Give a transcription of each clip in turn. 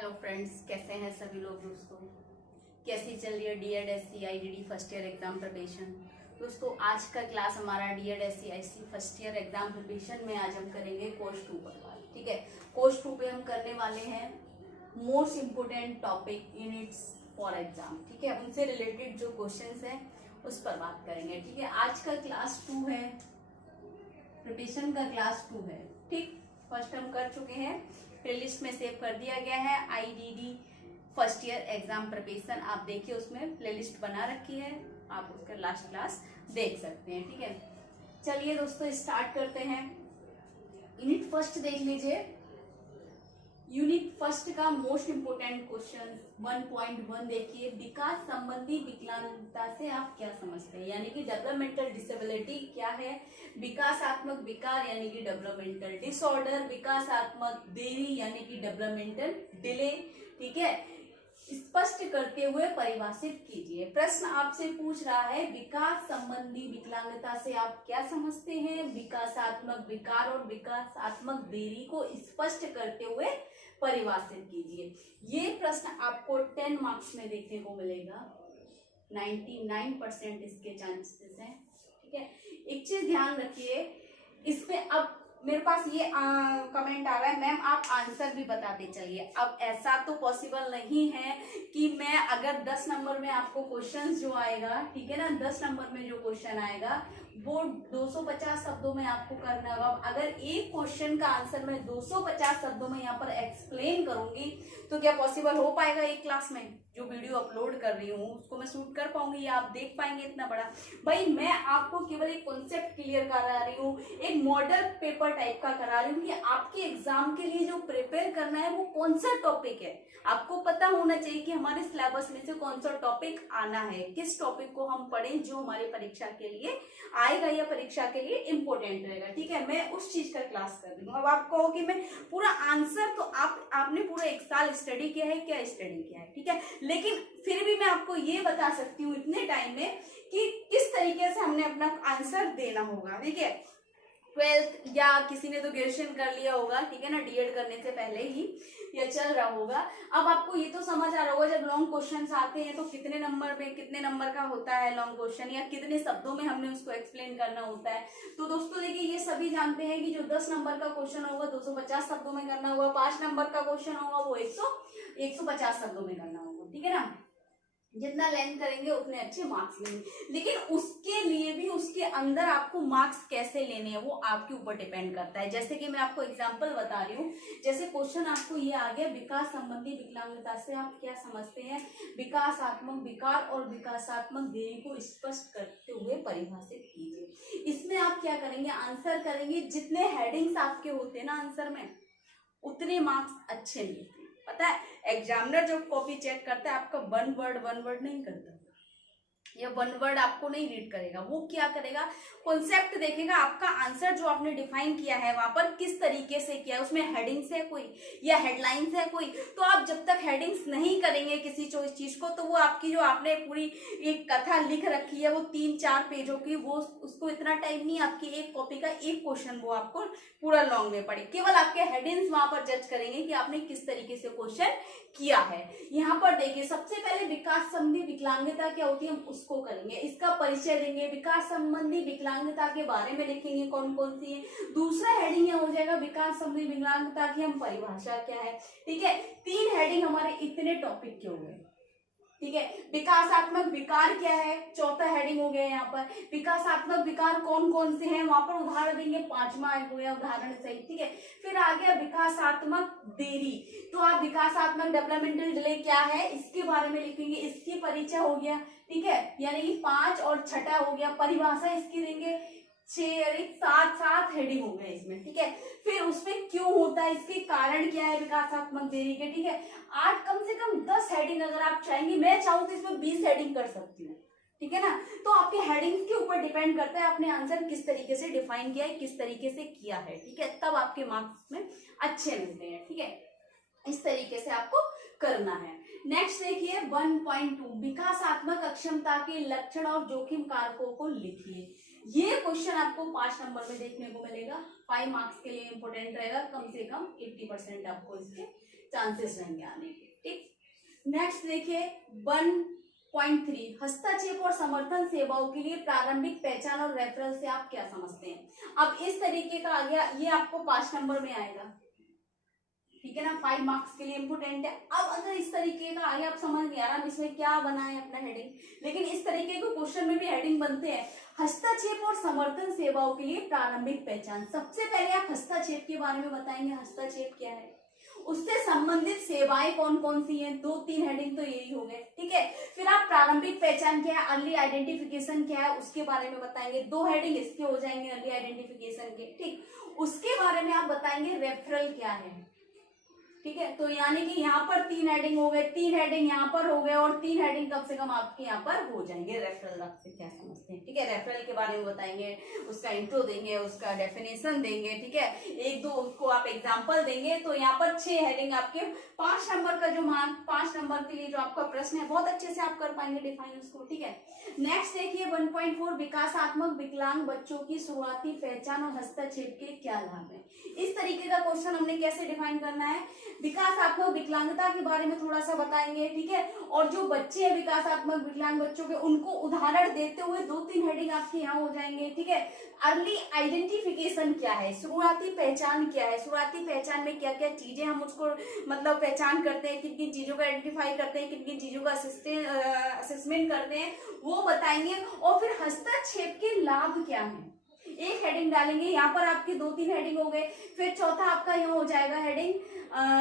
Hello friends, कैसे हैं सभी लोग। दोस्तों, कैसी चल रही है डीएड एससी आईडीडी फर्स्ट ईयर एग्जाम प्रिपरेशन। दोस्तों, आज का क्लास हमारा डीएड एससी आईसी फर्स्ट ईयर एग्जाम प्रिपरेशन में आज हम करेंगे कोर्स 2 पर। ठीक है, कोर्स 2 पे हम करने वाले हैं most important topic units for exam. ठीक है, उनसे रिलेटेड जो क्वेश्चंस हैं उस पर बात करेंगे। ठीक है, आज का क्लास 2 है, प्रिपरेशन का क्लास 2 है। ठीक, फर्स्ट हम कर चुके हैं, प्लेलिस्ट में सेव कर दिया गया है IDD first year exam preparation. आप देखिए, उसमें प्लेलिस्ट बना रखी है, आप उसका लास्ट क्लास देख सकते हैं। ठीक है, चलिए दोस्तों स्टार्ट करते हैं। यूनिट फर्स्ट देख लीजिए। यूनिट फर्स्ट का मोस्ट इंपोर्टेंट क्वेश्चन 1.1 देखिए, विकास संबंधी विकलांगता से आप क्या समझते हैं, यानी कि डेवलपमेंटल डिसेबिलिटी क्या है, विकासात्मक विकार यानी कि डेवलपमेंटल डिसऑर्डर, विकासात्मक देरी यानी कि डेवलपमेंटल डिले। ठीक है, स्पष्ट करते हुए परिभाषित कीजिए। प्रश्न आपसे पूछ रहा है विकास संबंधी विकलांगता से आप क्या समझते हैं, विकासात्मक विकार और विकासात्मक देरी को स्पष्ट करते हुए परिभाषित कीजिए। ये प्रश्न आपको 10 मार्क्स में देखने को मिलेगा। 99% इसके चांसेस हैं। ठीक है, एक चीज ध्यान रखिए, इसमें अब मेरे पास ये कमेंट आ रहा है, मैम आप आंसर भी बताते चलिए। अब ऐसा तो पॉसिबल नहीं है कि मैं अगर 10 नंबर में आपको क्वेश्चन जो आएगा, ठीक है ना, 10 नंबर में जो क्वेश्चन आएगा वो 250 शब्दों में आपको करना होगा। अगर एक क्वेश्चन का आंसर मैं 250 शब्दों में यहाँ पर एक्सप्लेन करूंगी तो क्या पॉसिबल हो पाएगा एक क्लास में? जो वीडियो अपलोड कर रही हूँ उसको मैं शूट कर पाऊंगी या आप देख पाएंगे इतना बड़ा? भाई मैं आपको केवल एक कॉन्सेप्ट क्लियर करा रही हूँ, एक मॉडल पेपर टाइप का करा रही हूँ कि आपके एग्जाम के लिए जो प्रिपेयर करना है वो कौन सा टॉपिक है। आपको पता होना चाहिए कि हमारे सिलेबस में से कौन सा टॉपिक आना है, किस टॉपिक को हम पढ़ें जो हमारी परीक्षा के लिए आएगा या परीक्षा के लिए इंपॉर्टेंट रहेगा। ठीक है, मैं उस चीज का क्लास कर रही हूँ। अब आप कहो कि मैं पूरा आंसर, तो आपने पूरा एक साल स्टडी किया है, क्या स्टडी किया है? ठीक है, लेकिन फिर भी मैं आपको ये बता सकती हूँ इतने टाइम में कि किस तरीके से हमने अपना आंसर देना होगा। ठीक है, 12th या किसी ने तो ग्रेजुएशन कर लिया होगा, ठीक है ना, डीएड करने से पहले ही या चल रहा होगा। अब आपको ये तो समझ आ रहा होगा जब लॉन्ग क्वेश्चंस आते हैं तो कितने नंबर में कितने नंबर का होता है लॉन्ग क्वेश्चन, या कितने शब्दों में हमने उसको एक्सप्लेन करना होता है। तो दोस्तों देखिए, ये सभी जानते हैं कि जो 10 नंबर का क्वेश्चन होगा 250 शब्दों में करना होगा, 5 नंबर का क्वेश्चन होगा वो 150 शब्दों में करना होगा। ठीक है ना, जितना लेंथ करेंगे उतने अच्छे मार्क्स लेंगे। लेकिन उसके लिए भी उसके अंदर आपको मार्क्स कैसे लेने हैं वो आपके ऊपर डिपेंड करता है। जैसे कि मैं आपको एग्जांपल बता रही हूँ, जैसे क्वेश्चन आपको ये आ गया, विकास संबंधी विकलांगता से आप क्या समझते हैं, विकासात्मक विकार और विकासात्मक देरी को स्पष्ट करते हुए परिभाषित कीजिए। इसमें आप क्या करेंगे, आंसर करेंगे। जितने हेडिंग्स आपके होते हैं ना आंसर में, उतने मार्क्स अच्छे मिलते हैं। पता है, एग्जामिनर जब कॉपी चेक करता है आपका वन वर्ड नहीं करता, या वन वर्ड आपको नहीं रीड करेगा। वो क्या करेगा, कॉन्सेप्ट देखेगा, आपका आंसर जो आपने डिफाइन किया है वहां पर किस तरीके से किया है, उसमें हेडिंग्स है कोई या हेडलाइंस है कोई। तो आप जब तक हेडिंग्स नहीं करेंगे किसी चीज को, तो वो आपकी जो आपने पूरी एक कथा लिख रखी है वो 3-4 पेजों की, वो उसको इतना टाइम नहीं, आपकी एक कॉपी का एक क्वेश्चन वो आपको पूरा लॉन्ग में पड़े। केवल आपके हेडिंग्स वहां पर जज करेंगे कि आपने किस तरीके से क्वेश्चन किया है। यहाँ पर देखिए, सबसे पहले विकास संबंधी विकलांगता क्या होती है हम उसको करेंगे, इसका परिचय देंगे, विकास संबंधी विकलांगता के बारे में लिखेंगे कौन कौन सी है। दूसरा हेडिंग यह हो जाएगा विकास संबंधी विकलांगता की हम परिभाषा क्या है। ठीक है, 3 हेडिंग हमारे इतने टॉपिक के हो गए। ठीक है, विकासात्मक विकार क्या है, चौथा हेडिंग हो गया। यहाँ पर विकासात्मक विकार कौन कौन से हैं वहां पर उदाहरण देंगे, 5वां हो गया उदाहरण सही। ठीक है, फिर आ गया विकासात्मक देरी, तो आप विकासात्मक डेवलपमेंटल डिले क्या है इसके बारे में लिखेंगे, इसकी परिचय हो गया। ठीक है, यानी कि 5 और 6 हो गया, परिभाषा इसकी देंगे। 7 हेडिंग हो गए इसमें। ठीक है, फिर उसमें क्यों होता है, इसके कारण क्या है विकासात्मक देरी के। ठीक है, 8 कम से कम 10 हेडिंग अगर आप चाहेंगे, मैं चाहूँ तो इसमें 20 हेडिंग कर सकती हूँ। ठीक है ना, तो आपके हेडिंग्स के ऊपर डिपेंड करता है आपने आंसर किस तरीके से डिफाइन किया है, किस तरीके से किया है। ठीक है, तब आपके मार्क्स में अच्छे मिलते हैं। ठीक है, इस तरीके से आपको करना है। नेक्स्ट देखिए 1.2 विकासात्मक अक्षमता के लक्षण और जोखिम कारकों को लिखिए। ये क्वेश्चन आपको 5 नंबर में देखने को मिलेगा। 5 मार्क्स के लिए इंपोर्टेंट रहेगा, कम से कम 80% आपको इसके चांसेस रहेंगे आने के। ठीक, नेक्स्ट देखिए 1.3 हस्तक्षेप और समर्थन सेवाओं के लिए प्रारंभिक पहचान और रेफरल से आप क्या समझते हैं। अब इस तरीके का आ गया, ये आपको 5 नंबर में आएगा, ठीक है ना, 5 मार्क्स के लिए इंपोर्टेंट है। अब अगर इस तरीके का आगे आप समझ नहीं आ रहा इसमें क्या बना है अपना हेडिंग, लेकिन इस तरीके के क्वेश्चन में भी हेडिंग बनते हैं। हस्तक्षेप और समर्थन सेवाओं के लिए प्रारंभिक पहचान, सबसे पहले आप हस्तक्षेप के बारे में बताएंगे, हस्तक्षेप क्या है, उससे संबंधित सेवाएं कौन कौन सी हैं, 2-3 हेडिंग तो यही हो गए, ठीक है। फिर आप प्रारंभिक पहचान क्या है, अर्ली आइडेंटिफिकेशन क्या है, उसके बारे में बताएंगे, 2 हेडिंग इसके हो जाएंगे अर्ली आइडेंटिफिकेशन के, ठीक। उसके बारे में आप बताएंगे रेफरल क्या है, ठीक है। तो यानी कि यहाँ पर 3 हेडिंग हो गए, 3 हेडिंग यहाँ पर हो गए और 3 हेडिंग कम से कम आपके यहाँ पर हो जाएंगे। रेफरल आपसे क्या समझते हैं, ठीक है, रेफरल के बारे में बताएंगे, उसका इंट्रो देंगे, उसका डेफिनेशन देंगे, ठीक है, 1-2 उसको आप एग्जांपल देंगे। तो यहाँ पर 6 हेडिंग आपके 5 नंबर का जो मार्क 5 नंबर के लिए जो आपका प्रश्न है बहुत अच्छे से आप कर पाएंगे डिफाइन उसको, ठीक है। नेक्स्ट देखिए 1.4 विकासात्मक विकलांग बच्चों की शुरुआती पहचान और हस्तक्षेप के क्या लाभ है। इस तरीके का क्वेश्चन हमने कैसे डिफाइन करना है, विकासात्मक विकलांगता के बारे में थोड़ा सा बताएंगे, ठीक है। और जो बच्चे हैं विकासात्मक विकलांग बच्चों के, उनको उदाहरण देते हुए 2-3 हेडिंग आपके यहाँ हो जाएंगे, ठीक है। अर्ली आइडेंटिफिकेशन क्या है, शुरुआती पहचान क्या है, शुरुआती पहचान में क्या क्या चीजें हम उसको मतलब पहचान करते हैं, किन किन चीजों का आइडेंटिफाई करते हैं, किन किन चीजों का असेसमेंट करते हैं वो बताएंगे। और फिर हस्तक्षेप के लाभ क्या है, एक हेडिंग डालेंगे, यहाँ पर आपके 2-3 हेडिंग हो गए। फिर चौथा आपका यहाँ हो जाएगा हेडिंग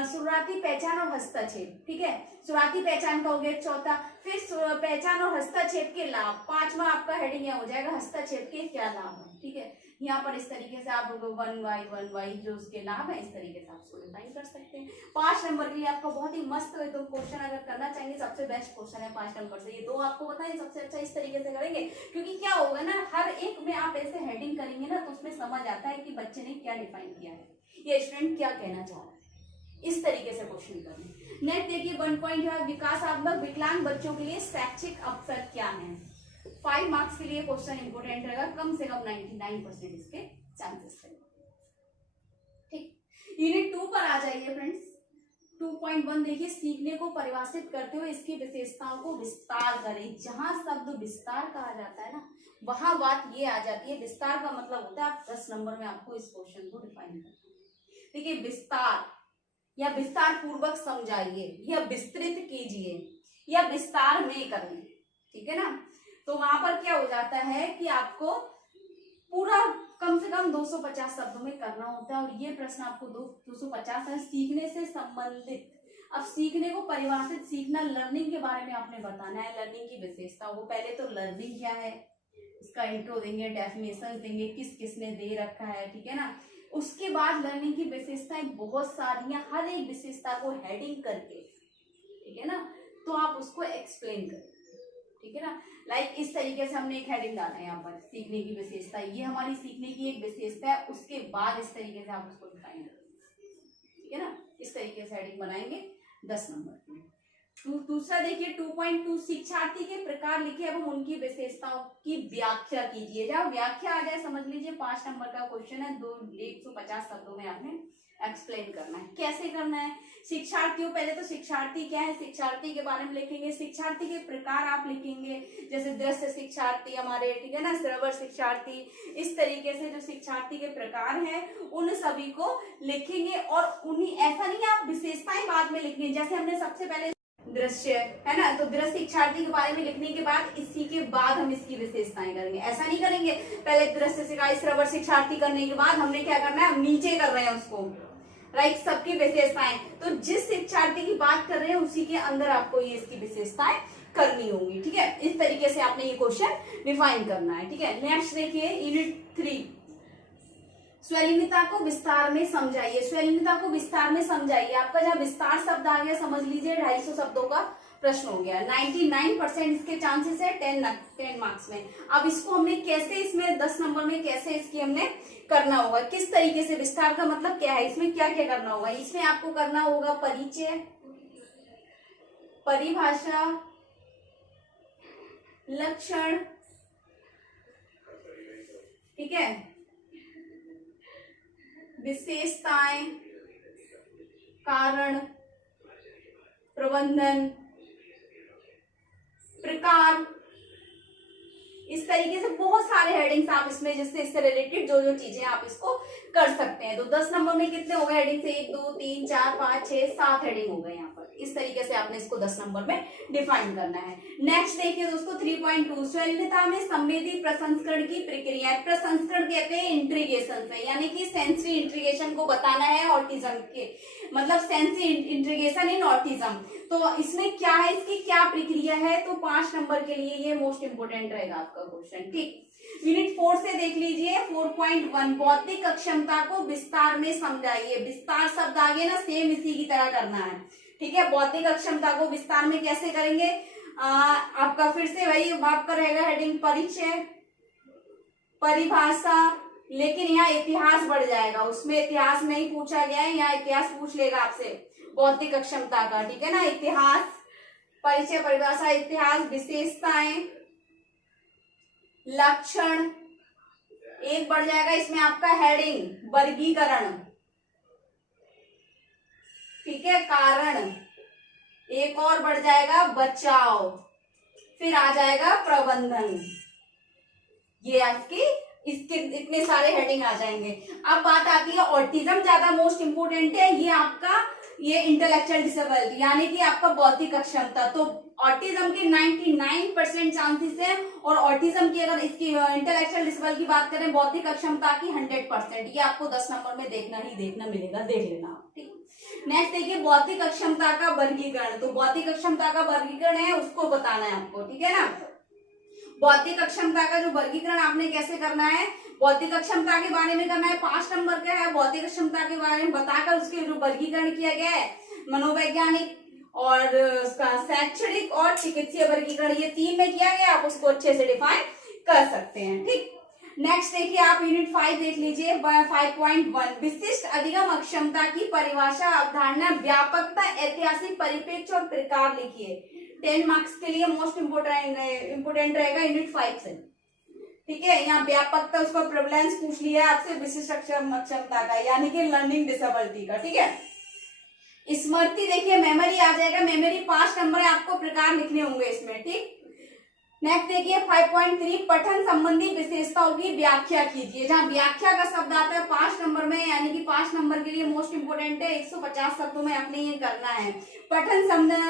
शुरुआती पहचान और हस्तक्षेप, ठीक है, शुरुआती पहचान का हो गया चौथा। फिर पहचान और हस्तक्षेप के लाभ, 5वां आपका हेडिंग यहाँ हो जाएगा हस्तक्षेप के क्या लाभ है, ठीक है। यहाँ पर इस तरीके से आप 1 बाई जो उसके लाभ है इस तरीके से आप उसको डिफाइन कर सकते हैं। 5 नंबर के लिए आपका बहुत ही मस्त तो क्वेश्चन अगर करना चाहेंगे सबसे बेस्ट क्वेश्चन है 5 नंबर से। ये 2 आपको बताएं सबसे अच्छा इस तरीके से करेंगे, क्योंकि क्या होगा ना हर एक में आप ऐसे हेडिंग करेंगे ना तो उसमें समझ आता है कि बच्चे ने क्या डिफाइन किया है, ये स्टूडेंट क्या कहना चाह रहा है, इस तरीके से क्वेश्चन करने। नेक्स्ट देखिए 1.5 विकासात्मक विकलांग बच्चों के लिए शैक्षिक अवसर क्या है। 5 मार्क्स के लिए क्वेश्चन इंपोर्टेंट रहेगा, कम से कम 99% इसके चांसेस है, ठीक। यूनिट 2 पर आ जाइए फ्रेंड्स। 2.1 देखिए सीखने को परिभाषित करते हुए इसकी विशेषताओं को विस्तार करें। जहां शब्द विस्तार कहा जाता है ना वहां बात ये आ जाती है, विस्तार का मतलब होता है आप 10 नंबर में आपको इस क्वेश्चन को डिफाइन करना है। देखिए विस्तार या विस्तार पूर्वक समझाइए या विस्तृत कीजिए या विस्तार में करें, ठीक है ना। तो वहां पर क्या हो जाता है कि आपको पूरा कम से कम 250 शब्दों में करना होता है, और ये प्रश्न आपको 250 है सीखने से संबंधित। अब सीखने को परिभाषित, सीखना लर्निंग के बारे में आपने बताना है, लर्निंग की विशेषता वो पहले तो लर्निंग क्या है इसका इंट्रो देंगे, डेफिनेशन देंगे, किस किसने दे रखा है, ठीक है ना। उसके बाद लर्निंग की विशेषताएं बहुत सारी हैं, हर एक विशेषता को हेडिंग करके, ठीक है ना, तो आप उसको एक्सप्लेन करें, ठीक है ना। लाइक इस तरीके से हमने एक हेडिंग डाला है यहाँ पर सीखने की विशेषता, ये हमारी सीखने की एक विशेषता है, उसके बाद इस तरीके से आप उसको डिफाइन करें, ठीक है ना। इस तरीके से हेडिंग बनाएंगे 10 नंबर के। दूसरा देखिए 2.2 शिक्षार्थी के प्रकार लिखे एवं उनकी विशेषताओं की व्याख्या कीजिए। जब व्याख्या आ जाए समझ लीजिए 5 नंबर का क्वेश्चन है, 150 शब्दों में आपने एक्सप्लेन करना है। कैसे करना है, शिक्षार्थियों, पहले तो शिक्षार्थी क्या है, शिक्षार्थी के बारे में लिखेंगे, शिक्षार्थी के प्रकार आप लिखेंगे, जैसे दृश्य शिक्षार्थी हमारे, ठीक है ना, श्रवण शिक्षार्थी, इस तरीके से जो शिक्षार्थी के प्रकार हैं उन सभी को लिखेंगे। और उन्हीं ऐसा नहीं है आप विशेषताएं बाद में लिखेंगे, जैसे हमने सबसे पहले दृश्य है ना, तो दृश्य शिक्षार्थी के बारे में लिखने के बाद इसी के बाद हम इसकी विशेषताएं करेंगे, ऐसा नहीं करेंगे पहले दृश्य श्रवण शिक्षार्थी करने के बाद हमने क्या करना है, हम नीचे कर रहे हैं उसको, राइट, सबकी विशेषताएं। तो जिस शिक्षार्थी की बात कर रहे हैं उसी के अंदर आपको ये इसकी विशेषताएं करनी होंगी, ठीक है। इस तरीके से आपने ये क्वेश्चन डिफाइन करना है, ठीक है। नेक्स्ट देखिए यूनिट 3 स्वलिंगता को विस्तार में समझाइए। स्वलिंगता को विस्तार में समझाइए, आपका जहाँ विस्तार शब्द आ गया समझ लीजिए 250 शब्दों का प्रश्न हो गया, 99% इसके चांसेस है 10 मार्क्स में। अब इसको हमने कैसे इसमें 10 नंबर में कैसे इसकी हमने करना होगा, किस तरीके से, विस्तार का मतलब क्या है, इसमें क्या क्या करना होगा। इसमें आपको करना होगा परिचय, परिभाषा, लक्षण, ठीक है, विशेषताएं, कारण, प्रबंधन, प्रकार, इस तरीके से बहुत सारे हेडिंग्स आप इसमें जिससे इससे रिलेटेड जो जो चीजें आप इसको कर सकते हैं। तो 10 नंबर में कितने हो गए हेडिंग से? 1 2 3 4 5 6 7 हेडिंग हो गए यहाँ पर। इस तरीके से आपने इसको 10 नंबर में डिफाइन करना है। नेक्स्ट देखिए दोस्तों 3.2 संयोजनता में संवेदी प्रसंस्करण की प्रक्रिया। प्रसंस्करण कहते हैं इंट्रीगेशन से, यानी कि सेंसरी इंट्रीगेशन को बताना है ऑटिज्म के, मतलब सेंसरी इंट्रीगेशन इन ऑटिज्म। तो इसमें क्या है, इसकी क्या प्रक्रिया है? तो 5 नंबर के लिए ये मोस्ट इंपोर्टेंट रहेगा आपका क्वेश्चन। ठीक, यूनिट 4 से देख लीजिए 4.1 बौद्धिक अक्षमता को विस्तार में समझाइए। विस्तार शब्द आगे ना सेम इसी की तरह करना है। ठीक है, बौद्धिक अक्षमता को विस्तार में कैसे करेंगे? आपका फिर से वही आपका रहेगा हेडिंग परिचय, परिभाषा, लेकिन यहाँ इतिहास बढ़ जाएगा, उसमें इतिहास नहीं पूछा गया है, यहाँ इतिहास पूछ लेगा आपसे बौद्धिक अक्षमता का। ठीक है ना, इतिहास, परिचय, परिभाषा, इतिहास, विशेषताएं, लक्षण, एक बढ़ जाएगा इसमें आपका हेडिंग वर्गीकरण। ठीक है, कारण, एक और बढ़ जाएगा बचाव, फिर आ जाएगा प्रबंधन। ये आपकी इसके इतने सारे हेडिंग आ जाएंगे। अब बात आती है ऑटिज्म ज्यादा मोस्ट इंपोर्टेंट है, ये आपका ये इंटेलेक्चुअल डिसेबिलिटी यानी कि आपका बौद्धिक अक्षमता। तो ऑटिज्म के 99% चांसेस है, और ऑटिज्म की अगर इसकी इंटेलेक्चुअल डिसेबिलिटी की बात करें बौद्धिक अक्षमता की 100%। ये आपको 10 नंबर में देखना ही देखना मिलेगा, देख लेना आप। ठीक, नेक्स्ट देखिए बौद्धिक अक्षमता का वर्गीकरण। तो बौद्धिक अक्षमता का वर्गीकरण है उसको बताना है आपको। ठीक है ना, बौद्धिक अक्षमता का जो वर्गीकरण आपने कैसे करना है, बौद्धिक अक्षमता के बारे में करना है। 5 नंबर का है, बौद्धिक अक्षमता के बारे में बताकर उसके जो वर्गीकरण किया गया है, मनोवैज्ञानिक और उसका शैक्षणिक और चिकित्सीय वर्गीकरण, ये 3 में किया गया, आप उसको अच्छे से डिफाइन कर सकते हैं। ठीक, नेक्स्ट देखिए आप यूनिट 5 देख लीजिए 5.1 विशिष्ट अधिगम अक्षमता की परिभाषा, अवधारणा, व्यापकता, ऐतिहासिक परिप्रेक्ष्य और प्रकार लिखिए। 10 मार्क्स के लिए मोस्ट इंपोर्टेंट रहेगा यूनिट 5 से। ठीक है, यहाँ व्यापकता उसका प्रेवलेंस पूछ लिया आपसे, विशिष्ट अक्षमता का यानी कि लर्निंग डिसेबिलिटी का। ठीक है, स्मृति देखिए मेमोरी आ जाएगा, मेमोरी 5 नंबर है, आपको प्रकार लिखने होंगे इसमें। ठीक, नेक्स्ट देखिए 5.3 पठन संबंधी विशेषताओं की व्याख्या कीजिए। जहां व्याख्या का शब्द आता है 5 नंबर में, यानी कि 5 नंबर के लिए मोस्ट इंपोर्टेंट है, 150 शब्दों में आपने ये करना है। पठन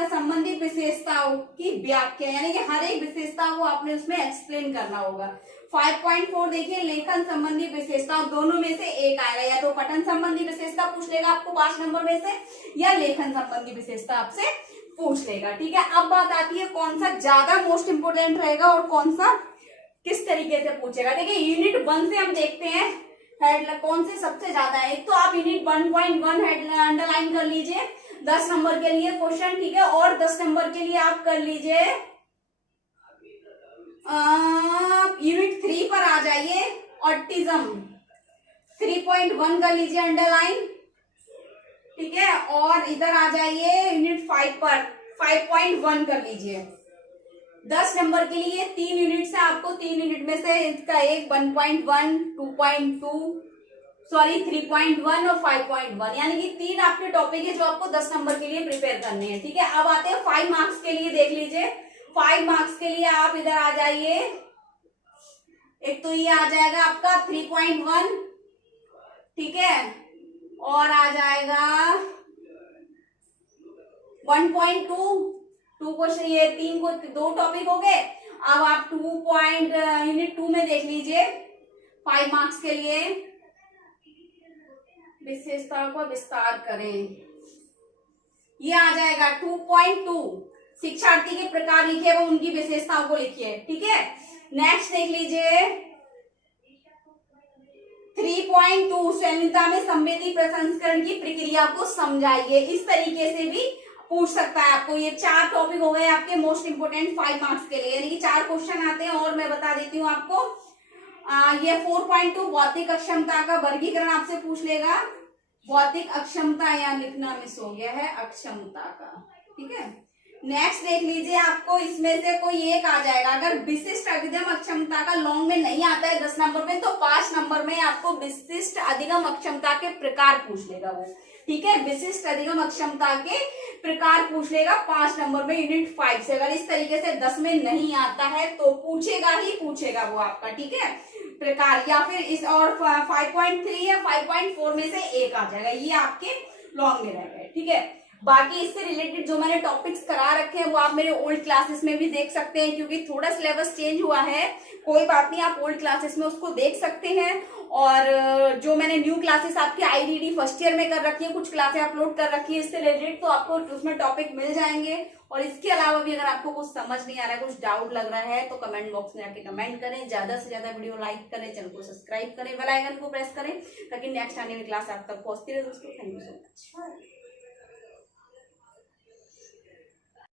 संबंधी विशेषताओं की व्याख्या यानी कि हर एक विशेषता को आपने उसमें एक्सप्लेन करना होगा। 5.4 देखिए लेखन संबंधी विशेषता, दोनों में से एक आएगा, या तो पठन संबंधी विशेषता पूछ लेगा आपको 5 नंबर में से, या लेखन संबंधी विशेषता आपसे पूछ लेगा। ठीक है, अब बात आती है कौन सा ज्यादा मोस्ट इंपोर्टेंट रहेगा और कौन सा किस तरीके से पूछेगा। देखिए यूनिट 1 से हम देखते हैं हेड कौन से सबसे ज्यादा है। एक तो आप यूनिट 1.1 हेड अंडरलाइन कर लीजिए 10 नंबर के लिए क्वेश्चन। ठीक है, और 10 नंबर के लिए आप कर लीजिए यूनिट 3 पर आ जाइए, ऑटिज्म 3.1 कर लीजिए अंडरलाइन। ठीक है, और इधर आ जाइए यूनिट 5 पर 5.1 कर लीजिए। 10 नंबर के लिए 3 यूनिट से आपको 3 यूनिट में से इसका एक 1.1 2.2 सॉरी 3.1 और 5.1 यानी कि 3 आपके टॉपिक है जो आपको 10 नंबर के लिए प्रिपेयर करने हैं। ठीक है, अब आते हैं 5 मार्क्स के लिए, देख लीजिए 5 मार्क्स के लिए आप इधर आ जाइए। एक तो ये आ जाएगा आपका 3.1, ठीक है, और आ जाएगा 1.2 क्वेश्चन, ये 3 को 2 टॉपिक हो गए। अब आप यूनिट 2 में देख लीजिए 5 मार्क्स के लिए विशेषताओं का विस्तार करें, ये आ जाएगा 2.2 शिक्षार्थी के प्रकार लिखिए एवं उनकी विशेषताओं को लिखिए। ठीक है, नेक्स्ट देख लीजिए 3.2 संयोजनता में संवेदी प्रसंस्करण की प्रक्रिया को समझाइए। इस तरीके से भी पूछ सकता है आपको। ये 4 टॉपिक हो गए आपके मोस्ट इंपोर्टेंट 5 मार्क्स के लिए, यानी कि 4 क्वेश्चन आते हैं। और मैं बता देती हूँ आपको ये 4.2 भौतिक अक्षमता का वर्गीकरण आपसे पूछ लेगा। भौतिक अक्षमता यहाँ लिखना मिस हो गया है, अक्षमता का। ठीक है, नेक्स्ट देख लीजिए, आपको इसमें से कोई एक आ जाएगा। अगर विशिष्ट अधिगम अक्षमता का लॉन्ग में नहीं आता है 10 नंबर में, तो 5 नंबर में आपको विशिष्ट अधिगम अक्षमता के प्रकार पूछ लेगा वो। ठीक है, विशिष्ट अधिगम अक्षमता के प्रकार पूछ लेगा 5 नंबर में यूनिट 5 से। अगर इस तरीके से 10 में नहीं आता है तो पूछेगा ही पूछेगा वो आपका। ठीक है, प्रकार, या फिर इस और 5.3 या 5.4 में से एक आ जाएगा, ये आपके लॉन्ग में रह गए। ठीक है, बाकी इससे रिलेटेड जो मैंने टॉपिक्स करा रखे हैं वो आप मेरे ओल्ड क्लासेस में भी देख सकते हैं, क्योंकि थोड़ा सिलेबस चेंज हुआ है, कोई बात नहीं, आप ओल्ड क्लासेस में उसको देख सकते हैं। और जो मैंने न्यू क्लासेस आपके आईडीडी फर्स्ट ईयर में कर रखी है, कुछ क्लासेस अपलोड कर रखी है इससे रिलेटेड, तो आपको उसमें टॉपिक मिल जाएंगे। और इसके अलावा भी अगर आपको कुछ समझ नहीं आ रहा है, कुछ डाउट लग रहा है, तो कमेंट बॉक्स में आके कमेंट करें। ज्यादा से ज्यादा वीडियो लाइक करें, चैनल को सब्सक्राइब करें, बेल आइकन को प्रेस करें, ताकि नेक्स्ट आने वाली क्लास आप तक पहुंचती रहे दोस्तों। Thank you so much.